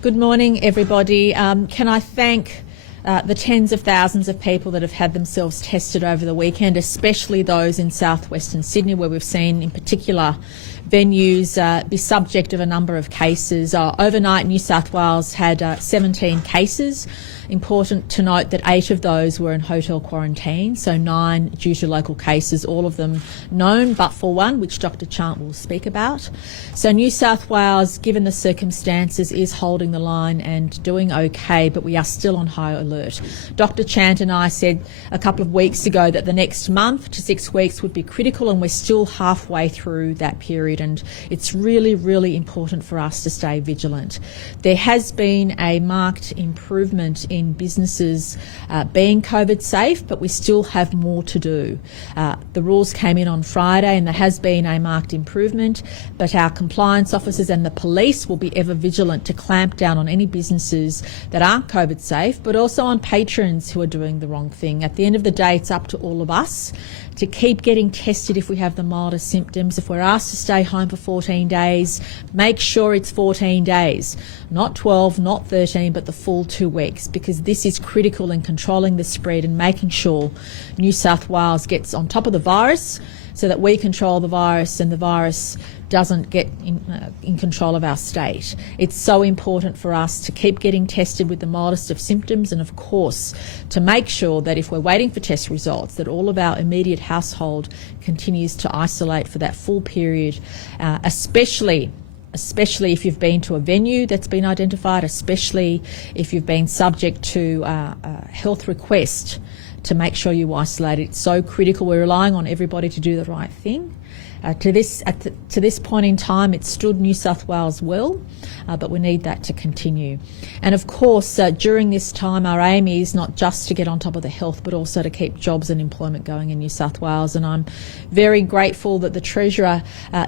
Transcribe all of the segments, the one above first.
Good morning, everybody. Can I thank the tens of thousands of people that have had themselves tested over the weekend, especially those in southwestern Sydney, where we've seen in particular venues be subject of a number of cases. Overnight, New South Wales had 17 cases. Important to note that 8 of those were in hotel quarantine, so 9 due to local cases, all of them known but for one, which Dr Chant will speak about. So New South Wales, given the circumstances, is holding the line and doing okay, but we are still on high alert. Dr Chant and I said a couple of weeks ago that the next month to 6 weeks would be critical, and we're still halfway through that period, and it's really, really important for us to stay vigilant. There has been a marked improvement in businesses being COVID safe, but we still have more to do. The rules came in on Friday and there has been a marked improvement, but our compliance officers and the police will be ever vigilant to clamp down on any businesses that aren't COVID safe, but also on patrons who are doing the wrong thing. At the end of the day, it's up to all of us to keep getting tested if we have the mildest symptoms. If we're asked to stay home for 14 days, make sure it's 14 days, not 12, not 13, but the full 2 weeks, because this is critical in controlling the spread and making sure New South Wales gets on top of the virus so that we control the virus and the virus doesn't get in control of our state. It's so important for us to keep getting tested with the mildest of symptoms, and of course to make sure that if we're waiting for test results, that all of our immediate household continues to isolate for that full period, especially if you've been to a venue that's been identified, especially if you've been subject to a health request, to make sure you isolate. It's so critical. We're relying on everybody to do the right thing. To this point in time, it stood New South Wales well, but we need that to continue. And of course, during this time, our aim is not just to get on top of the health, but also to keep jobs and employment going in New South Wales. And I'm very grateful that the Treasurer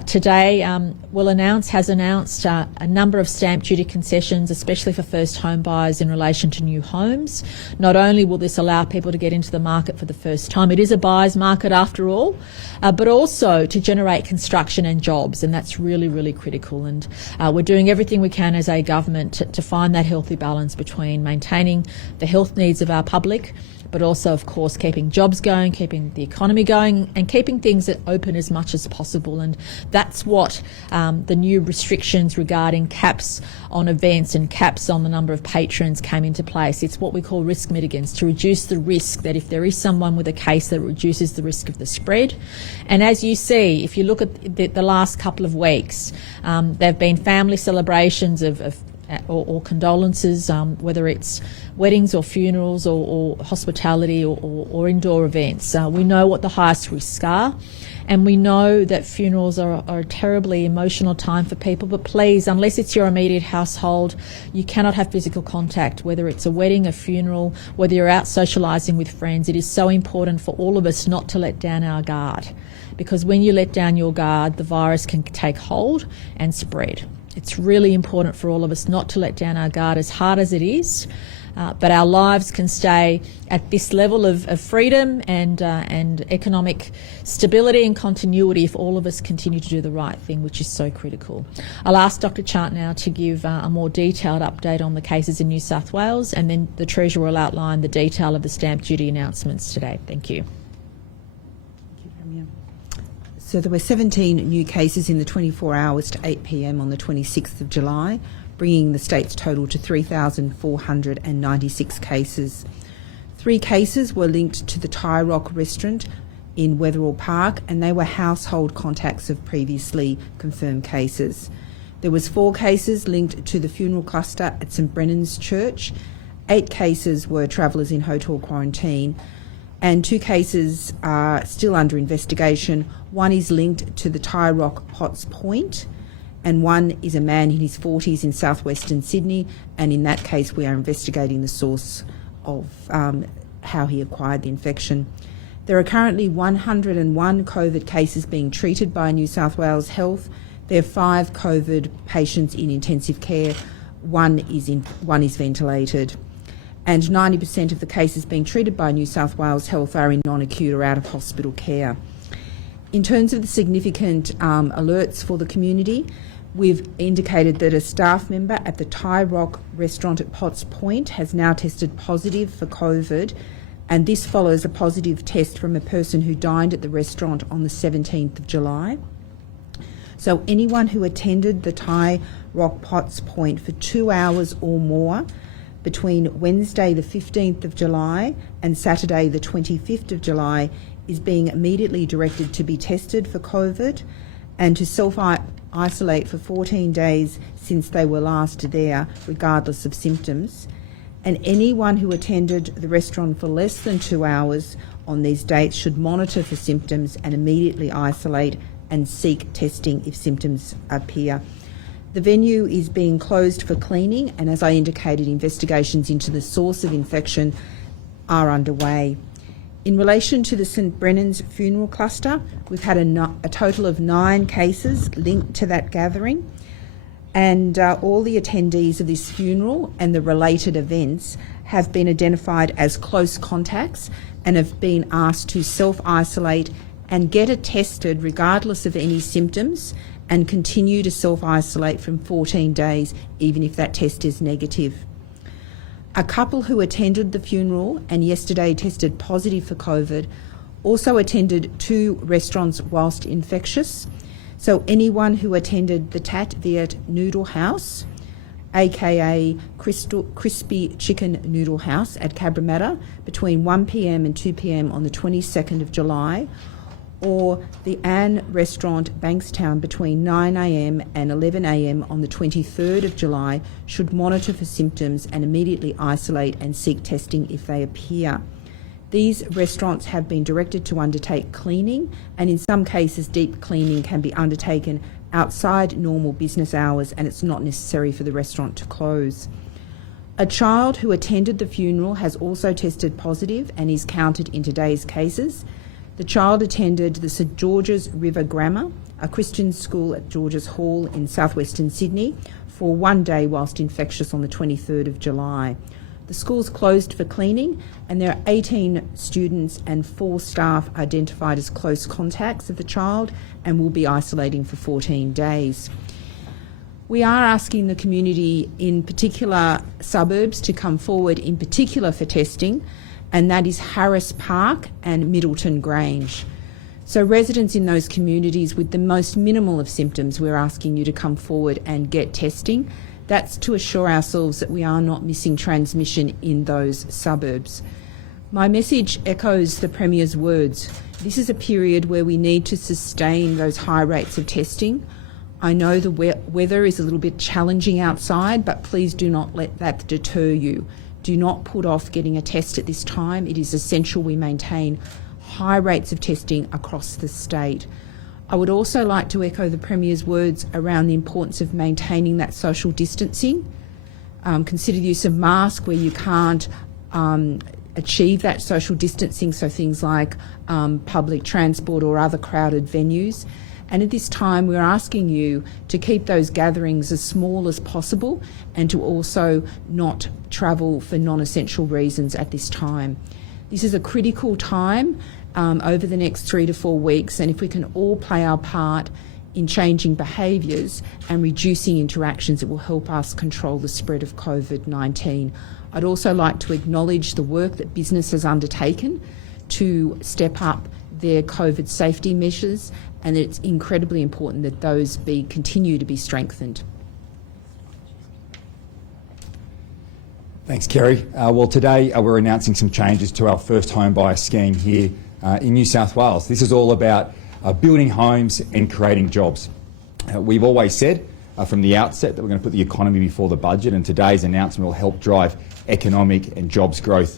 today has announced a number of stamp duty concessions, especially for first home buyers in relation to new homes. Not only will this allow people to get into the market for the first time, it is a buyer's market after all, but also to generate construction and jobs, and that's really, really critical. And we're doing everything we can as a government to find that healthy balance between maintaining the health needs of our public, but also, of course, keeping jobs going, keeping the economy going, and keeping things open as much as possible. And that's what the new restrictions regarding caps on events and caps on the number of patrons came into place. It's what we call risk mitigants, to reduce the risk that if there is someone with a case, that reduces the risk of the spread. And as you see, if you look at the last couple of weeks, there have been family celebrations or condolences, whether it's weddings or funerals or hospitality or indoor events. We know what the highest risks are, and we know that funerals are a terribly emotional time for people, but please, unless it's your immediate household, you cannot have physical contact, whether it's a wedding, a funeral, whether you're out socialising with friends. It is so important for all of us not to let down our guard, because when you let down your guard, the virus can take hold and spread. It's really important for all of us not to let down our guard, as hard as it is, but our lives can stay at this level of freedom and economic stability and continuity if all of us continue to do the right thing, which is so critical. I'll ask Dr Chant now to give a more detailed update on the cases in New South Wales, and then the Treasurer will outline the detail of the stamp duty announcements today. Thank you. So there were 17 new cases in the 24 hours to 8 p.m. on the 26th of July, bringing the state's total to 3,496 cases. 3 cases were linked to the Thai Rock restaurant in Wetherill Park, and they were household contacts of previously confirmed cases. There was 4 cases linked to the funeral cluster at St Brennan's Church. 8 cases were travellers in hotel quarantine, and 2 cases are still under investigation. 1 is linked to the Thai Rock Potts Point, and 1 is a man in his 40s in southwestern Sydney, and in that case we are investigating the source of how he acquired the infection. There are currently 101 COVID cases being treated by New South Wales Health. There are 5 COVID patients in intensive care. One is ventilated. And 90% of the cases being treated by New South Wales Health are in non-acute or out-of-hospital care. In terms of the significant alerts for the community, We've indicated that a staff member at the Thai Rock restaurant at Potts Point has now tested positive for COVID, and this follows a positive test from a person who dined at the restaurant on the 17th of July. So anyone who attended the Thai Rock Potts Point for 2 hours or more between Wednesday the 15th of July and Saturday the 25th of July is being immediately directed to be tested for COVID and to self-isolate for 14 days since they were last there, regardless of symptoms. And anyone who attended the restaurant for less than 2 hours on these dates should monitor for symptoms and immediately isolate and seek testing if symptoms appear. The venue is being closed for cleaning, and as I indicated, investigations into the source of infection are underway. In relation to the St Brennan's funeral cluster, we've had a total of 9 cases linked to that gathering, and all the attendees of this funeral and the related events have been identified as close contacts and have been asked to self-isolate and get it tested regardless of any symptoms and continue to self-isolate from 14 days even if that test is negative. A couple who attended the funeral and yesterday tested positive for COVID also attended 2 restaurants whilst infectious. So anyone who attended the Tat Viet Noodle House, aka Crispy Chicken Noodle House at Cabramatta between 1 p.m. and 2 p.m. on the 22nd of July, or the Anne Restaurant, Bankstown, between 9 a.m. and 11 a.m. on the 23rd of July should monitor for symptoms and immediately isolate and seek testing if they appear. These restaurants have been directed to undertake cleaning, and in some cases deep cleaning can be undertaken outside normal business hours, and it's not necessary for the restaurant to close. A child who attended the funeral has also tested positive and is counted in today's cases. The child attended the St George's River Grammar, a Christian school at George's Hall in southwestern Sydney, for 1 day whilst infectious on the 23rd of July. The school's closed for cleaning, and there are 18 students and 4 staff identified as close contacts of the child and will be isolating for 14 days. We are asking the community in particular suburbs to come forward in particular for testing, and that is Harris Park and Middleton Grange. So residents in those communities with the most minimal of symptoms, we're asking you to come forward and get testing. That's to assure ourselves that we are not missing transmission in those suburbs. My message echoes the Premier's words. This is a period where we need to sustain those high rates of testing. I know the weather is a little bit challenging outside, but please do not let that deter you. Do not put off getting a test at this time. It is essential we maintain high rates of testing across the state. I would also like to echo the Premier's words around the importance of maintaining that social distancing. Consider the use of masks where you can't achieve that social distancing, so things like public transport or other crowded venues. And at this time, we're asking you to keep those gatherings as small as possible and to also not travel for non-essential reasons at this time. This is a critical time over the next 3 to 4 weeks, and if we can all play our part in changing behaviours and reducing interactions, it will help us control the spread of COVID-19. I'd also like to acknowledge the work that business has undertaken to step up their COVID safety measures, and it's incredibly important that those continue to be strengthened. Thanks, Kerry. Well, today we're announcing some changes to our first home buyer scheme here in New South Wales. This is all about building homes and creating jobs. We've always said from the outset that we're going to put the economy before the budget, and today's announcement will help drive economic and jobs growth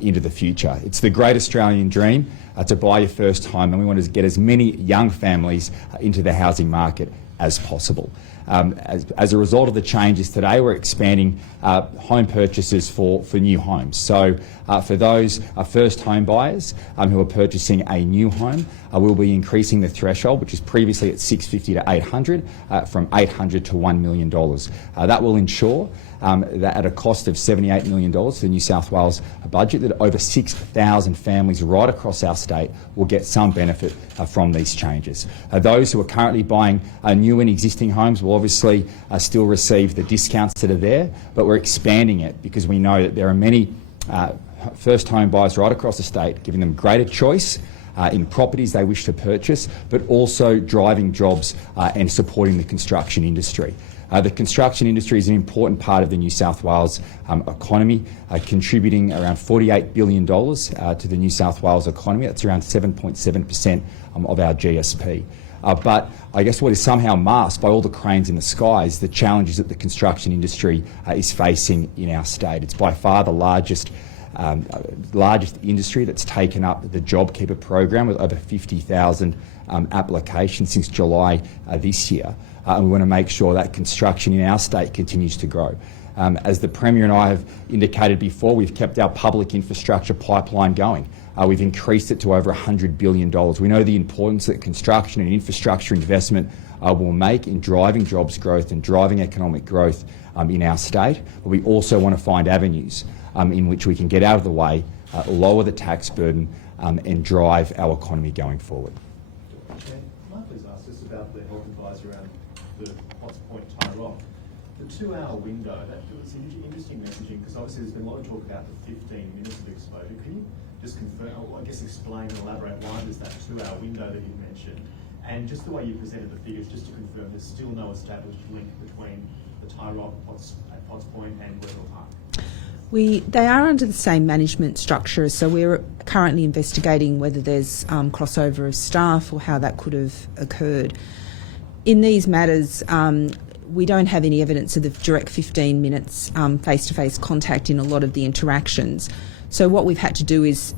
into the future. It's the great Australian dream to buy your first home, and we want to get as many young families into the housing market as possible. As a result of the changes today, we're expanding home purchases for new homes. So for those first home buyers who are purchasing a new home, we'll be increasing the threshold, which is previously at $650,000 to $800,000, from $800,000 to $1 million. That will ensure that at a cost of $78 million for the New South Wales budget, that over 6,000 families right across our state will get some benefit from these changes. Those who are currently buying new and existing homes will will obviously still receive the discounts that are there, but we're expanding it because we know that there are many first home buyers right across the state, giving them greater choice in properties they wish to purchase, but also driving jobs and supporting the construction industry. The construction industry is an important part of the New South Wales economy, contributing around $48 billion to the New South Wales economy. That's around 7.7% of our GSP. But I guess what is somehow masked by all the cranes in the sky is the challenges that the construction industry is facing in our state. It's by far the largest industry that's taken up the JobKeeper program with over 50,000 applications since July this year. And we want to make sure that construction in our state continues to grow. As the Premier and I have indicated before, we've kept our public infrastructure pipeline going. We've increased it to over $100 billion. We know the importance that construction and infrastructure investment will make in driving jobs growth and driving economic growth in our state. But we also want to find avenues in which we can get out of the way, lower the tax burden and drive our economy going forward. Chair, can I please ask just about the health advice around the Potts Point Tie Rock? The 2-hour window, that was interesting messaging because obviously there's been a lot of talk about the 15 minutes of exposure. Can you just confirm, or I guess explain and elaborate why there's that 2-hour window that you mentioned? And just the way you presented the figures, just to confirm there's still no established link between the Tie Rock at Potts Point and Wetherill Park? They are under the same management structure, so we're currently investigating whether there's crossover of staff or how that could have occurred. In these matters, we don't have any evidence of the direct 15 minutes face-to-face contact in a lot of the interactions. So what we've had to do is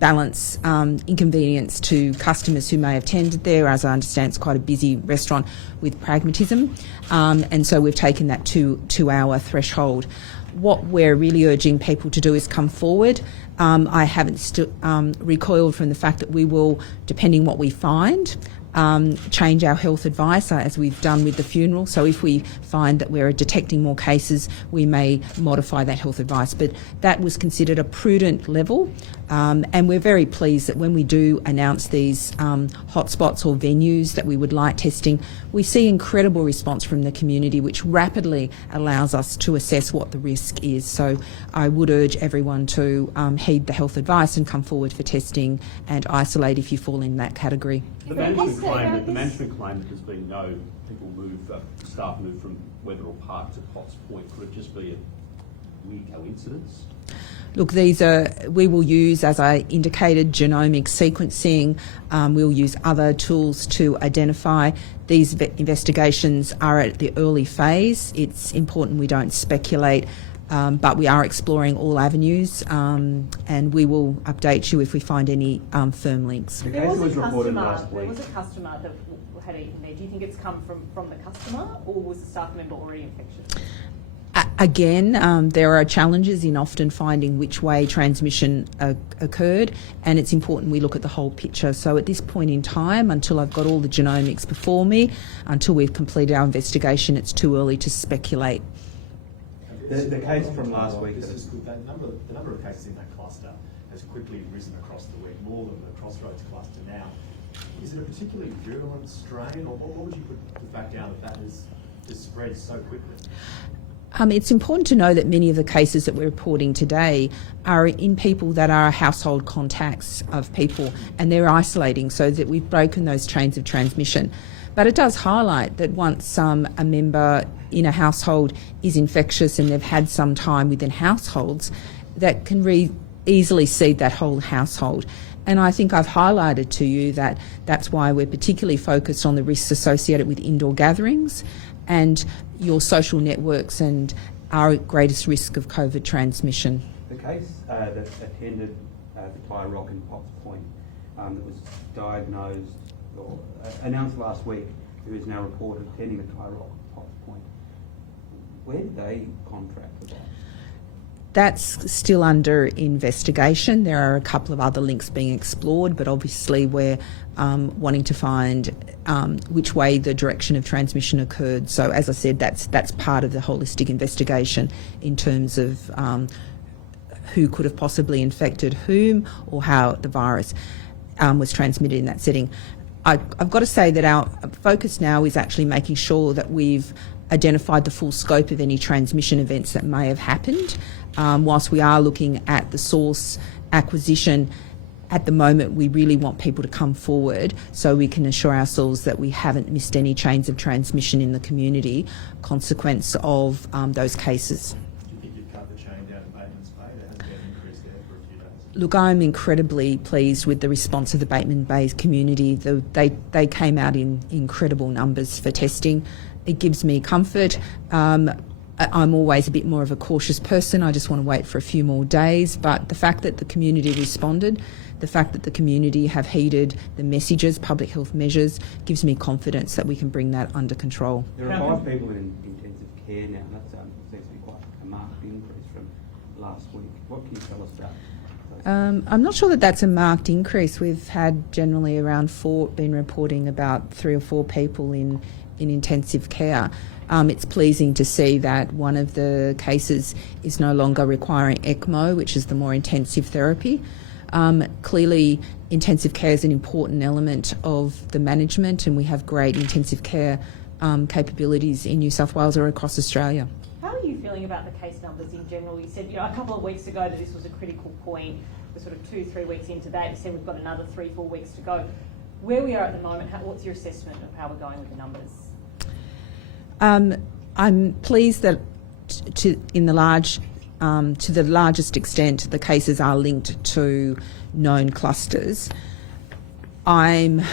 balance inconvenience to customers who may have tended there. As I understand, it's quite a busy restaurant, with pragmatism, and so we've taken that 2-hour threshold. What we're really urging people to do is come forward. I haven't recoiled from the fact that we will, depending what we find, change our health advice as we've done with the funeral. So if we find that we're detecting more cases, we may modify that health advice. But that was considered a prudent level, and we're very pleased that when we do announce these hotspots or venues that we would like testing, we see incredible response from the community, which rapidly allows us to assess what the risk is. So I would urge everyone to heed the health advice and come forward for testing and isolate if you fall in that category. The management claim that there's been no staff move from Wetherill Park to Potts Point. Could it just be a weird coincidence? Look, we will use, as I indicated, genomic sequencing. We'll use other tools to identify. These investigations are at the early phase. It's important we don't speculate, but we are exploring all avenues, and we will update you if we find any firm links. The case was reported last week. There was a customer that had eaten there. Do you think it's come from the customer, or was the staff member already infectious? Again, there are challenges in often finding which way transmission occurred, and it's important we look at the whole picture. So at this point in time, until I've got all the genomics before me, until we've completed our investigation, it's too early to speculate. The case from last week. This is good. The number of cases in that cluster has quickly risen across the week, more than the Crossroads cluster now. Is it a particularly virulent strain, or what would you put the fact down that has spread so quickly? It's important to know that many of the cases that we're reporting today are in people that are household contacts of people, and they're isolating, so that we've broken those chains of transmission. But it does highlight that once a member in a household is infectious and they've had some time within households, that can easily seed that whole household. And I think I've highlighted to you that that's why we're particularly focused on the risks associated with indoor gatherings and your social networks and our greatest risk of COVID transmission. The case that attended the Tie Rock in Potts Point that was diagnosed or announced last week, who is now reported attending the Tie Rock Potts Point. Where did they contract for that? That's still under investigation. There are a couple of other links being explored, but obviously we're wanting to find which way the direction of transmission occurred. So as I said, that's part of the holistic investigation in terms of who could have possibly infected whom or how the virus was transmitted in that setting. I've got to say that our focus now is actually making sure that we've identified the full scope of any transmission events that may have happened. Whilst we are looking at the source acquisition, at the moment we really want people to come forward so we can assure ourselves that we haven't missed any chains of transmission in the community consequence of those cases. Do you think you've cut the chain down in Bateman's Bay? There hasn't been an increase there for a few days. Look, I'm incredibly pleased with the response of the Bateman Bay community. They came out in incredible numbers for testing. It gives me comfort. I'm always a bit more of a cautious person. I just want to wait for a few more days. But the fact that the community responded, the fact that the community have heeded the messages, public health measures, gives me confidence that we can bring that under control. There are 5 people in intensive care now. That seems to be quite a marked increase from last week. What can you tell us about those? I'm not sure that that's a marked increase. We've had generally around 4, been reporting about 3 or 4 people in intensive care. It's pleasing to see that one of the cases is no longer requiring ECMO, which is the more intensive therapy. Clearly, intensive care is an important element of the management, and we have great intensive care capabilities in New South Wales or across Australia. How are you feeling about the case numbers in general? You said, a couple of weeks ago that this was a critical point. We're sort of 2-3 weeks into that. You said we've got another 3-4 weeks to go. Where we are at the moment, what's your assessment of how we're going with the numbers? I'm pleased that to the largest extent the cases are linked to known clusters. This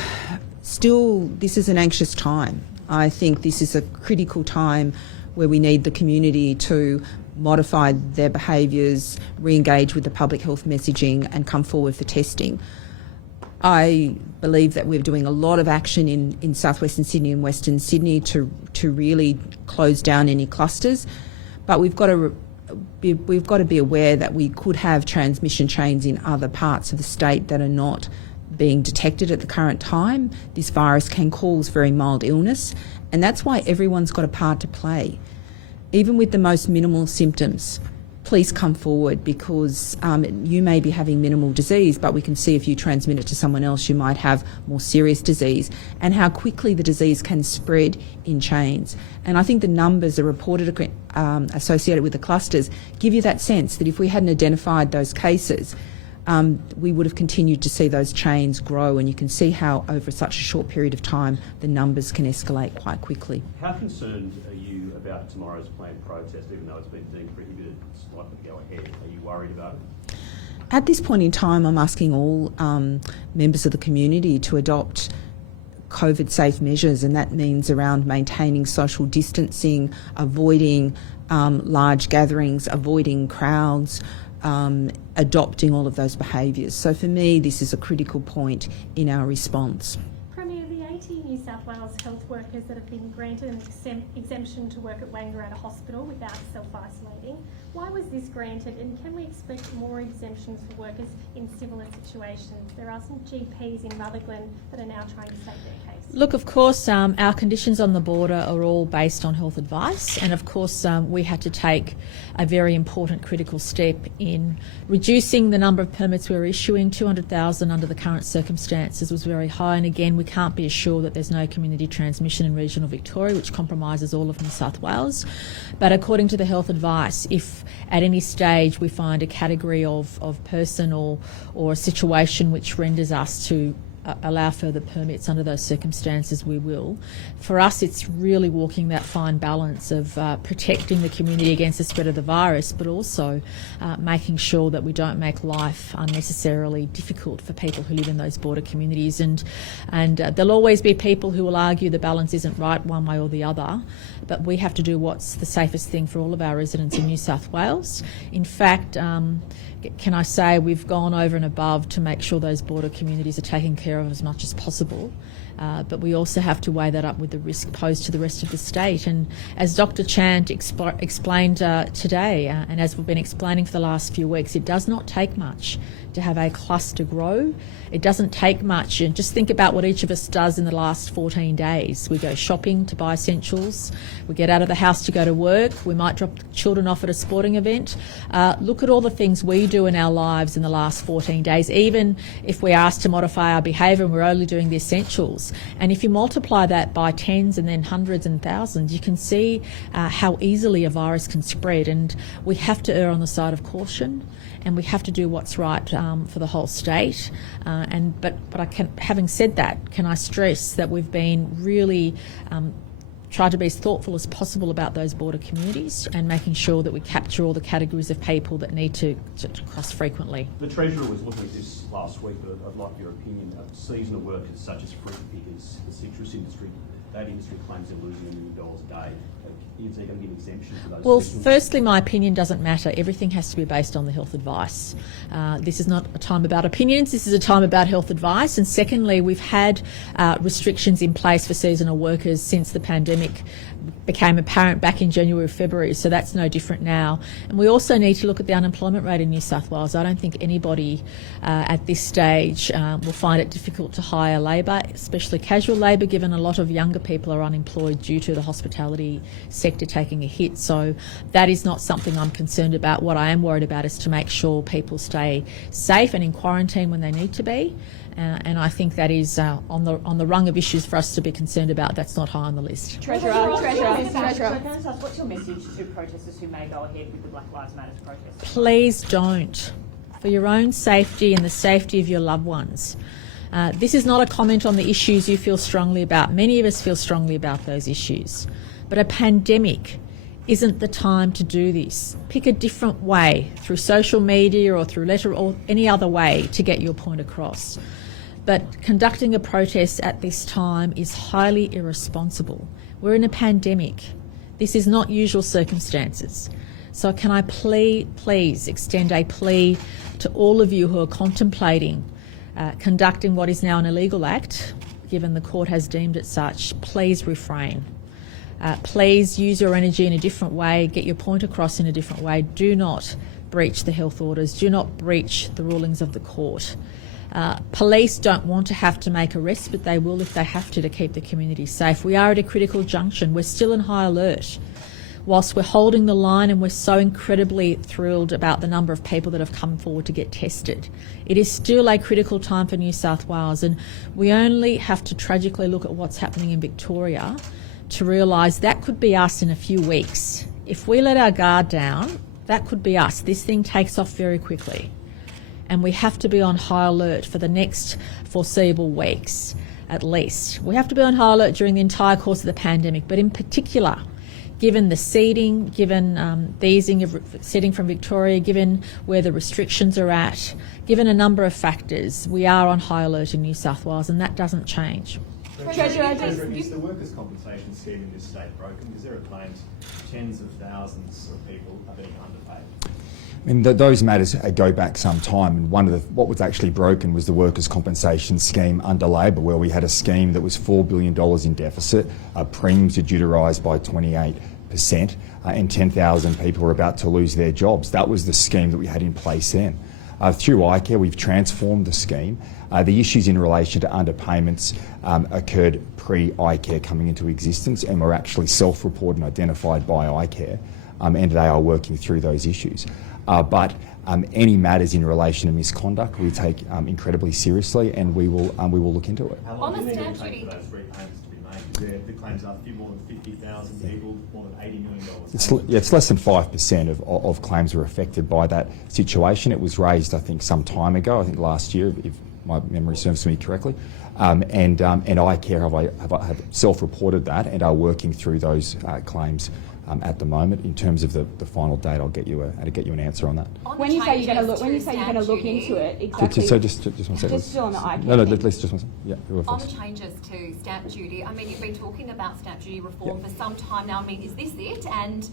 is an anxious time. I think this is a critical time where we need the community to modify their behaviours, re-engage with the public health messaging and come forward for testing. I believe that we're doing a lot of action in southwestern Sydney and Western Sydney to really close down any clusters, but we've got to be aware that we could have transmission chains in other parts of the state that are not being detected at the current time. This virus can cause very mild illness, and that's why everyone's got a part to play. Even with the most minimal symptoms, please come forward, because you may be having minimal disease, but we can see if you transmit it to someone else, you might have more serious disease, and how quickly the disease can spread in chains. And I think the numbers that are reported associated with the clusters give you that sense that if we hadn't identified those cases, we would have continued to see those chains grow, and you can see how over such a short period of time the numbers can escalate quite quickly. How concerned are you about tomorrow's planned protest, even though it's been deemed prohibited? It's likely to go ahead. Are you worried about it? At this point in time, I'm asking all members of the community to adopt COVID-safe measures, and that means around maintaining social distancing, avoiding large gatherings, avoiding crowds, adopting all of those behaviours. So for me, this is a critical point in our response. Premier, the 80 New South Wales health workers that have been granted an exemption to work at Wangaratta Hospital without self-isolating, why was this granted, and can we expect more exemptions for workers in similar situations? There are some GPs in Rutherglen that are now trying to state their case. Look, of course, our conditions on the border are all based on health advice, and of course we had to take a very important critical step in reducing the number of permits we were issuing. 200,000 under the current circumstances was very high, and again we can't be assured that there's no community transmission in regional Victoria, which compromises all of New South Wales. But according to the health advice, if at any stage we find a category of person or a situation which renders us to allow further permits under those circumstances, we will. For us, it's really walking that fine balance of protecting the community against the spread of the virus, but also making sure that we don't make life unnecessarily difficult for people who live in those border communities. And there'll always be people who will argue the balance isn't right one way or the other, but we have to do what's the safest thing for all of our residents in New South Wales. In fact, can I say we've gone over and above to make sure those border communities are taken care of as much as possible. But we also have to weigh that up with the risk posed to the rest of the state. And as Dr. Chant explained today, and as we've been explaining for the last few weeks, it does not take much to have a cluster grow. It doesn't take much. And just think about what each of us does in the last 14 days. We go shopping to buy essentials. We get out of the house to go to work. We might drop the children off at a sporting event. Look at all the things we do in our lives in the last 14 days, even if we're asked to modify our behaviour and we're only doing the essentials. And if you multiply that by tens and then hundreds and thousands, you can see how easily a virus can spread. And we have to err on the side of caution, and we have to do what's right for the whole state. But having said that, can I stress that we've been really tried to be as thoughtful as possible about those border communities and making sure that we capture all the categories of people that need to cross frequently. The Treasurer was looking at this last week, but I'd like your opinion. Seasonal workers such as fruit pickers, the citrus industry, that industry claims they're losing $1 million a day. Is there going to be an exemption for those? Well, seasonal firstly, my opinion doesn't matter. Everything has to be based on the health advice. This is not a time about opinions. This is a time about health advice. And secondly, we've had restrictions in place for seasonal workers since the pandemic became apparent back in January, February. So that's no different now. And we also need to look at the unemployment rate in New South Wales. I don't think anybody at this stage will find it difficult to hire labour, especially casual labour, given a lot of younger people are unemployed due to the hospitality sector taking a hit. So that is not something I'm concerned about. What I am worried about is to make sure people stay safe and in quarantine when they need to be. And I think that is on the rung of issues for us to be concerned about. That's not high on the list. Treasurer. What's your message to protesters who may go ahead with the Black Lives Matter protest? Please don't. For your own safety and the safety of your loved ones. This is not a comment on the issues you feel strongly about. Many of us feel strongly about those issues. But a pandemic isn't the time to do this. Pick a different way, through social media or through letter or any other way to get your point across. But conducting a protest at this time is highly irresponsible. We're in a pandemic. This is not usual circumstances. So can I please extend a plea to all of you who are contemplating conducting what is now an illegal act, given the court has deemed it such. Please refrain. Please use your energy in a different way, get your point across in a different way. Do not breach the health orders. Do not breach the rulings of the court. Police don't want to have to make arrests, but they will if they have to keep the community safe. We are at a critical junction. We're still in high alert. Whilst we're holding the line and we're so incredibly thrilled about the number of people that have come forward to get tested, it is still a critical time for New South Wales, and we only have to tragically look at what's happening in Victoria to realise that could be us in a few weeks. If we let our guard down, that could be us. This thing takes off very quickly. And we have to be on high alert for the next foreseeable weeks, at least. We have to be on high alert during the entire course of the pandemic, but in particular, given the seeding, given the easing of seeding from Victoria, given where the restrictions are at, given a number of factors, we are on high alert in New South Wales, and that doesn't change. Treasurer, is the workers' compensation scheme in this state broken? Because there are claims tens of thousands of people are being underpaid. I mean, those matters go back some time, and what was actually broken was the workers' compensation scheme under Labor, where we had a scheme that was $4 billion in deficit, premiums are due to rise by 28%, and 10,000 people were about to lose their jobs. That was the scheme that we had in place then. Through iCare, we've transformed the scheme. The issues in relation to underpayments occurred pre-iCare coming into existence, and were actually self-reported and identified by iCare, and they are working through those issues. But any matters in relation to misconduct we take incredibly seriously, and we will look into it. How long do you think it will take for those repayments to be made? The claims are more than 50,000 people, more than $80 million. It's less than 5% of claims were affected by that situation. It was raised, I think, some time ago, I think last year, if my memory serves me correctly. And iCare have self-reported that and are working through those claims at the moment. In terms of the final date, I'll get you an answer on that. When you say you're going to look into it, exactly. So just one second. Just still on the iCare. No, let's just one second. Yeah. On the changes to stamp duty, I mean, you've been talking about stamp duty reform for some time now. I mean, is this it? And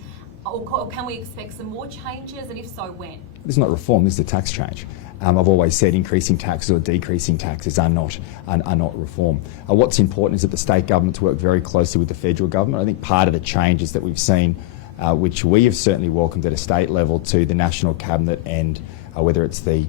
Or can we expect some more changes, and if so, when? This is not reform, this is a tax change. I've always said increasing taxes or decreasing taxes are not reform. What's important is that the state governments work very closely with the federal government. I think part of the changes that we've seen, which we have certainly welcomed at a state level to the National Cabinet and whether it's the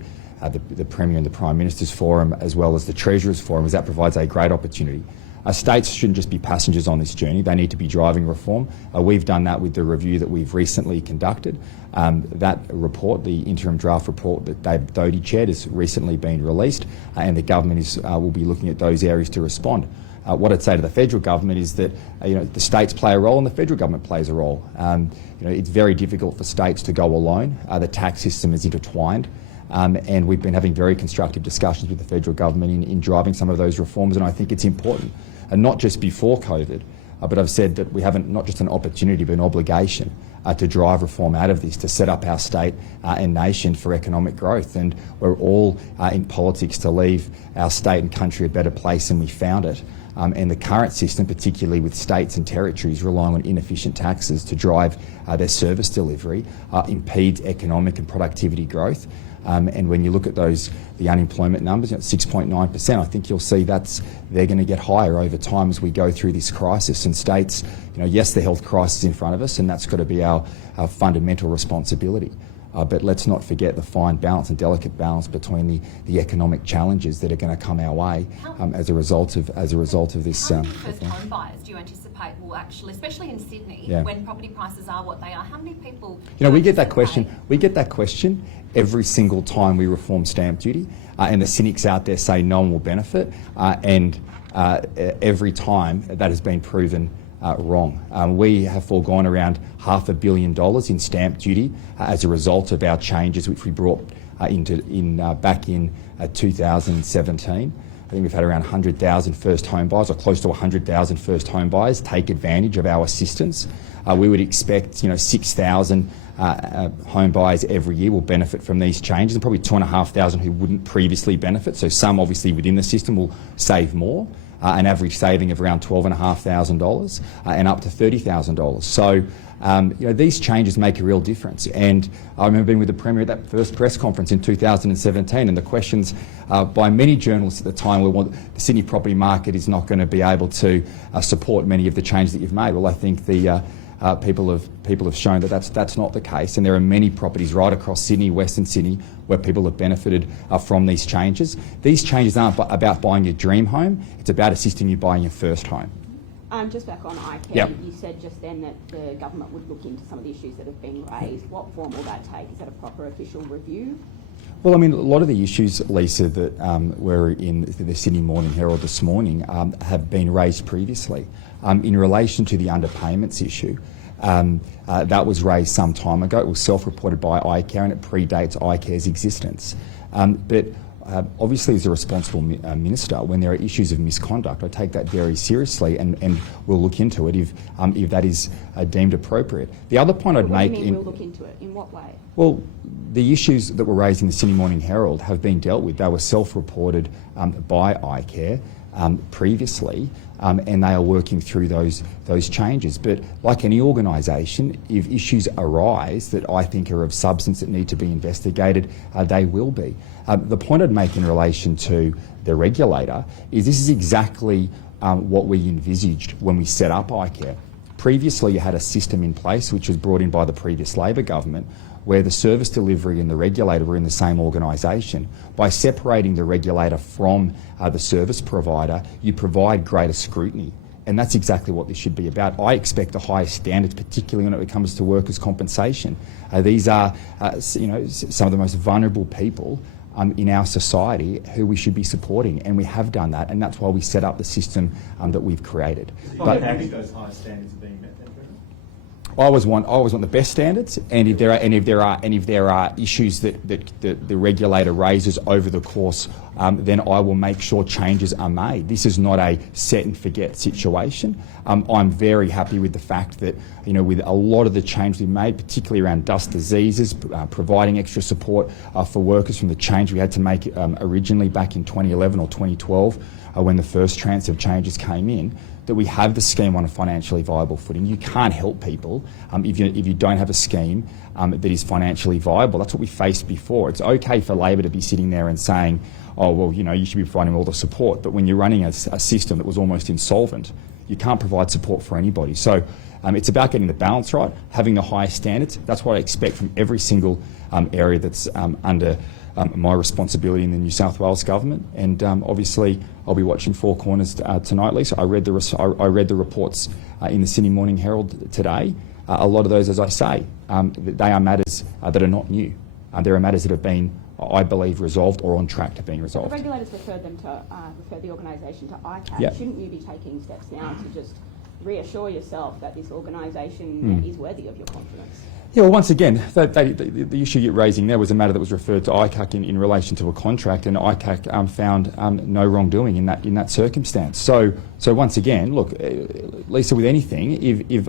Premier and the Prime Minister's Forum as well as the Treasurer's Forum, is that provides a great opportunity. States shouldn't just be passengers on this journey, they need to be driving reform. We've done that with the review that we've recently conducted. That report, the interim draft report that David Thodey chaired, has recently been released, and the government will be looking at those areas to respond. What I'd say to the federal government is that the states play a role and the federal government plays a role. It's very difficult for states to go alone. The tax system is intertwined. And we've been having very constructive discussions with the federal government in driving some of those reforms, and I think it's important. And not just before COVID, but I've said that we have not just an opportunity but an obligation to drive reform out of this, to set up our state and nation for economic growth. And we're all in politics to leave our state and country a better place than we found it. And the current system, particularly with states and territories relying on inefficient taxes to drive their service delivery, impedes economic and productivity growth. And when you look at the unemployment numbers, 6.9%, I think you'll see they're going to get higher over time as we go through this crisis. And states, yes, the health crisis is in front of us, and that's got to be our fundamental responsibility. But let's not forget the fine balance and delicate balance between the economic challenges that are going to come our way as a result of this. How many first home buyers do you anticipate will actually, especially in Sydney, when property prices are what they are? How many people? We get that question. We get that question every single time we reform stamp duty, and the cynics out there say no one will benefit, and every time that has been proven wrong. We have foregone around $500 million in stamp duty as a result of our changes, which we brought back in 2017. I think we've had around 100,000 first home buyers, or close to 100,000 first home buyers, take advantage of our assistance. We would expect, 6,000 home buyers every year will benefit from these changes, and probably 2,500 who wouldn't previously benefit. So some, obviously, within the system will save more. An average saving of around $12,500 and up to $30,000. So, these changes make a real difference. And I remember being with the Premier at that first press conference in 2017, and the questions by many journalists at the time were, well, the Sydney property market is not going to be able to support many of the changes that you've made. Well, I think the people have shown that that's not the case, and there are many properties right across Sydney, Western Sydney, where people have benefited from these changes. These changes aren't about buying your dream home, it's about assisting you buying your first home. Just back on iCare, Yep. You said just then that the government would look into some of the issues that have been raised. What form will that take? Is that a proper official review? Well, I mean, a lot of the issues, Lisa, that were in the Sydney Morning Herald this morning have been raised previously. In relation to the underpayments issue, that was raised some time ago. It was self-reported by iCare, and it predates iCare's existence. But obviously, as a responsible minister, when there are issues of misconduct, I take that very seriously, and we'll look into it if that is deemed appropriate. The other point I'd make... What do you mean we'll look into it? In what way? Well, the issues that were raised in the Sydney Morning Herald have been dealt with. They were self-reported by iCare previously, and they are working through those changes. But like any organisation, if issues arise that I think are of substance that need to be investigated, they will be. The point I'd make in relation to the regulator is this is exactly what we envisaged when we set up iCare. Previously, you had a system in place which was brought in by the previous Labor government, where the service delivery and the regulator were in the same organisation. By separating the regulator from the service provider, you provide greater scrutiny. And that's exactly what this should be about. I expect the highest standards, particularly when it comes to workers' compensation. These are, some of the most vulnerable people in our society who we should be supporting, and we have done that, and that's why we set up the system that we've created. But how do those high standards are being met then? I always want the best standards, and if there are issues that the regulator raises over the course then I will make sure changes are made. This is not a set and forget situation. I'm very happy with the fact that, with a lot of the change we've made, particularly around dust diseases, providing extra support for workers from the change we had to make originally back in 2011 or 2012 when the first tranche of changes came in, that we have the scheme on a financially viable footing. You can't help people if you don't have a scheme that is financially viable. That's what we faced before. It's okay for Labor to be sitting there and saying, oh, well, you should be providing all the support. But when you're running a system that was almost insolvent, you can't provide support for anybody. So it's about getting the balance right, having the highest standards. That's what I expect from every single area that's under my responsibility in the New South Wales government. And obviously, I'll be watching Four Corners tonight, Lisa. I read the reports in the Sydney Morning Herald today. A lot of those, as I say, they are matters that are not new. There are matters that have been, I believe, resolved or on track to being resolved. The regulators refer the organisation to ICAC. Yep. Shouldn't you be taking steps now to just reassure yourself that this organisation is worthy of your confidence? Yeah, well, once again, the issue you're raising there was a matter that was referred to ICAC in relation to a contract, and ICAC found no wrongdoing in that circumstance. So once again, look, Lisa, with anything, if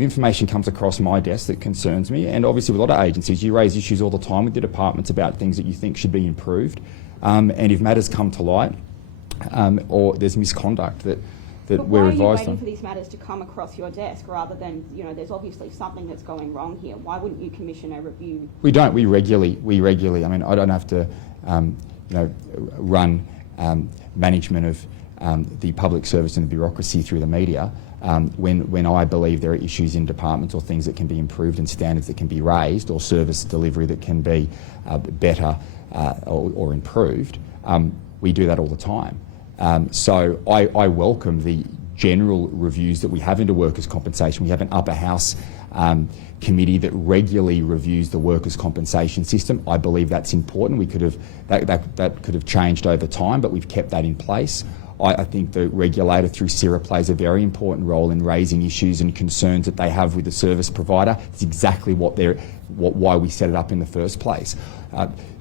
information comes across my desk that concerns me, and obviously with a lot of agencies, you raise issues all the time with your departments about things that you think should be improved, and if matters come to light or there's misconduct that we're advised on. Why are you waiting for these matters to come across your desk rather than, there's obviously something that's going wrong here? Why wouldn't you commission a review? We don't. We regularly. I mean, I don't have to, run management of the public service and the bureaucracy through the media. When I believe there are issues in departments or things that can be improved and standards that can be raised or service delivery that can be better or improved, we do that all the time. So I welcome the general reviews that we have into workers' compensation. We have an upper house committee that regularly reviews the workers' compensation system. I believe that's important. We could have that could have changed over time, but we've kept that in place. I think the regulator through CIRA plays a very important role in raising issues and concerns that they have with the service provider. It's exactly why we set it up in the first place.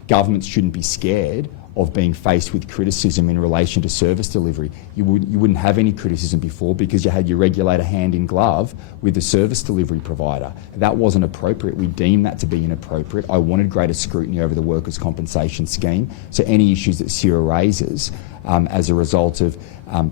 Governments shouldn't be scared of being faced with criticism in relation to service delivery. You wouldn't have any criticism before because you had your regulator hand in glove with the service delivery provider. That wasn't appropriate. We deemed that to be inappropriate. I wanted greater scrutiny over the workers' compensation scheme. So any issues that CIRA raises as a result of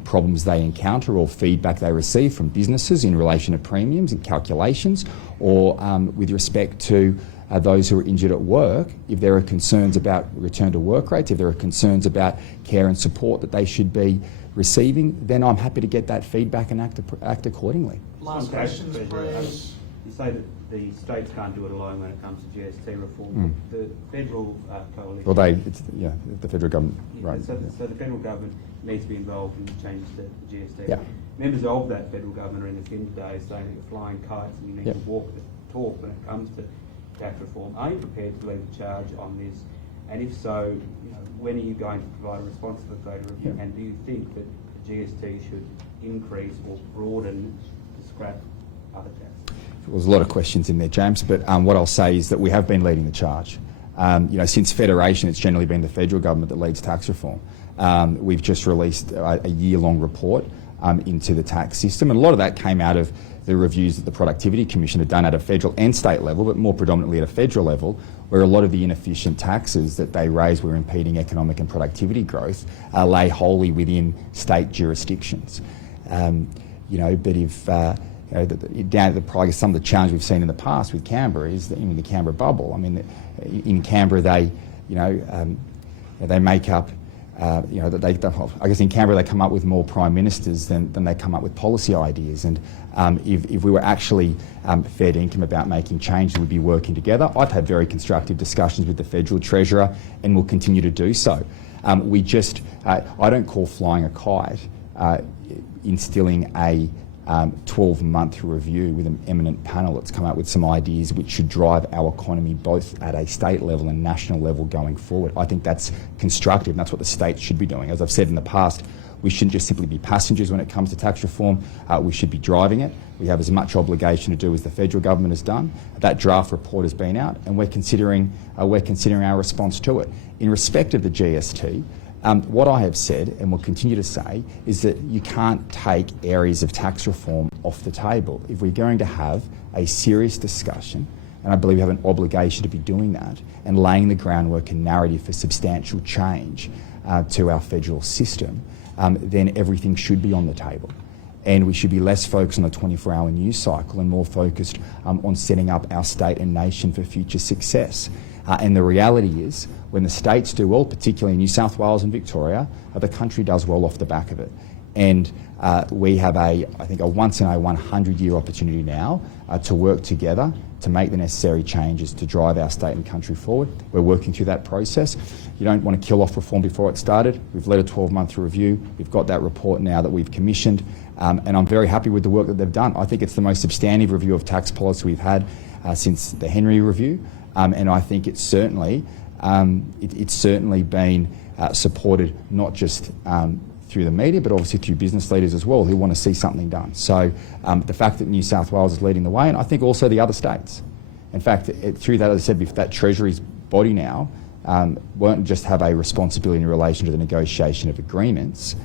problems they encounter or feedback they receive from businesses in relation to premiums and calculations, or with respect to those who are injured at work, if there are concerns about return to work rates, if there are concerns about care and support that they should be receiving, then I'm happy to get that feedback and act accordingly. Last questions, please. You say that the states can't do it alone when it comes to GST reform. The federal coalition... Well, the federal government, right. So the federal government needs to be involved in changes to the GST. Yeah. Members of that federal government are in the fin today saying that you're flying kites and you need to walk the talk when it comes to tax reform. Are you prepared to lead the charge on this? And if so, when are you going to provide a response to the voter review? And do you think that the GST should increase or broaden to scrap other taxes? There's a lot of questions in there, James, but what I'll say is that we have been leading the charge. Since Federation, it's generally been the federal government that leads tax reform. We've just released a year-long report into the tax system, and a lot of that came out of the reviews that the Productivity Commission had done at a federal and state level, but more predominantly at a federal level, where a lot of the inefficient taxes that they raised were impeding economic and productivity growth, lay wholly within state jurisdictions. But if down to some of the challenge we've seen in the past with Canberra is the Canberra bubble. I mean, in Canberra they make up. I guess in Canberra they come up with more prime ministers than they come up with policy ideas. And if we were actually fair dinkum about making change, we'd be working together. I've had very constructive discussions with the federal treasurer, and will continue to do so. I don't call flying a kite instilling a 12-month review with an eminent panel that's come up with some ideas which should drive our economy both at a state level and national level going forward. I think that's constructive, and that's what the states should be doing. As I've said in the past, We shouldn't just simply be passengers when it comes to tax reform. We should be driving it. We have as much obligation to do as the federal government has done. That draft report has been out, and we're considering our response to it. In respect of the GST, what I have said, and will continue to say, is that you can't take areas of tax reform off the table. If we're going to have a serious discussion, and I believe we have an obligation to be doing that, and laying the groundwork and narrative for substantial change to our federal system, then everything should be on the table. And we should be less focused on the 24-hour news cycle and more focused on setting up our state and nation for future success. And the reality is, when the states do well, particularly in New South Wales and Victoria, the country does well off the back of it. And we have I think a once in a 100-year opportunity now to work together to make the necessary changes to drive our state and country forward. We're working through that process. You don't want to kill off reform before it started. We've led a 12-month review. We've got that report now that we've commissioned, and I'm very happy with the work that they've done. I think it's the most substantive review of tax policy we've had since the Henry Review, and I think it's certainly been supported not just through the media, but obviously through business leaders as well who want to see something done. So the fact that New South Wales is leading the way, and I think also the other states. In fact, through that, as I said, that Treasury's body now won't just have a responsibility in relation to the negotiation of agreements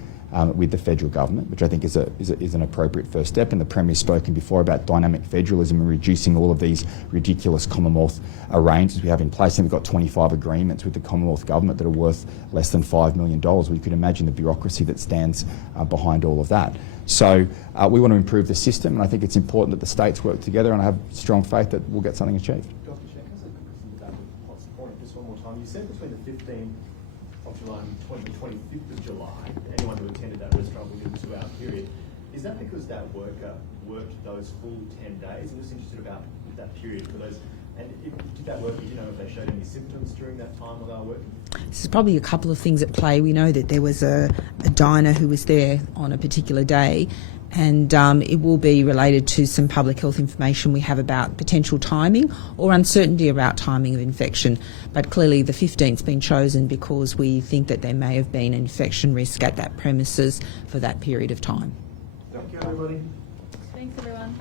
with the federal government, which I think is an appropriate first step. And the Premier's spoken before about dynamic federalism and reducing all of these ridiculous Commonwealth arrangements we have in place. And we've got 25 agreements with the Commonwealth government that are worth less than $5 million. We could imagine the bureaucracy that stands behind all of that. So we want to improve the system, and I think it's important that the states work together, and I have strong faith that we'll get something achieved. Dr. Shanker, about Potts Point, just one more time. You said between the 15th of July and the 25th of July, anyone who attended that restaurant within a 2-hour period. Is that because that worker worked those full 10 days? I'm just interested about that period for those. And did that worker, you know, if they showed any symptoms during that time while they were working? There's probably a couple of things at play. We know that there was a diner who was there on a particular day, and it will be related to some public health information we have about potential timing or uncertainty about timing of infection. But clearly the 15th's been chosen because we think that there may have been an infection risk at that premises for that period of time. Thank you, everybody. Thanks, everyone.